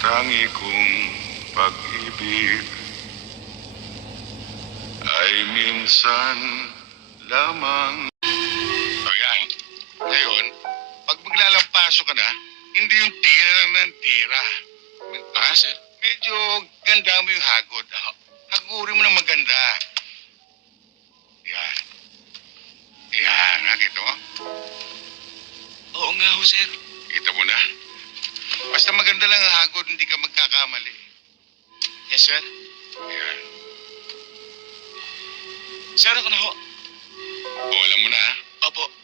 tangi kong pag-ibig ay minsan lamang. O yan. Ngayon, pag maglalampaso ka na, hindi yung tira lang ng tira. Ha? Sir? Medyo ganda mo yung hagod. Hagurin mo na maganda. Yan. Yan, nakita mo? Oo nga ho, sir. Kita mo na. Basta maganda lang ang hagod, hindi ka magkakamali. Yes, sir. Yan. Sir, ako na ho. O, alam mo na, ha? Opo.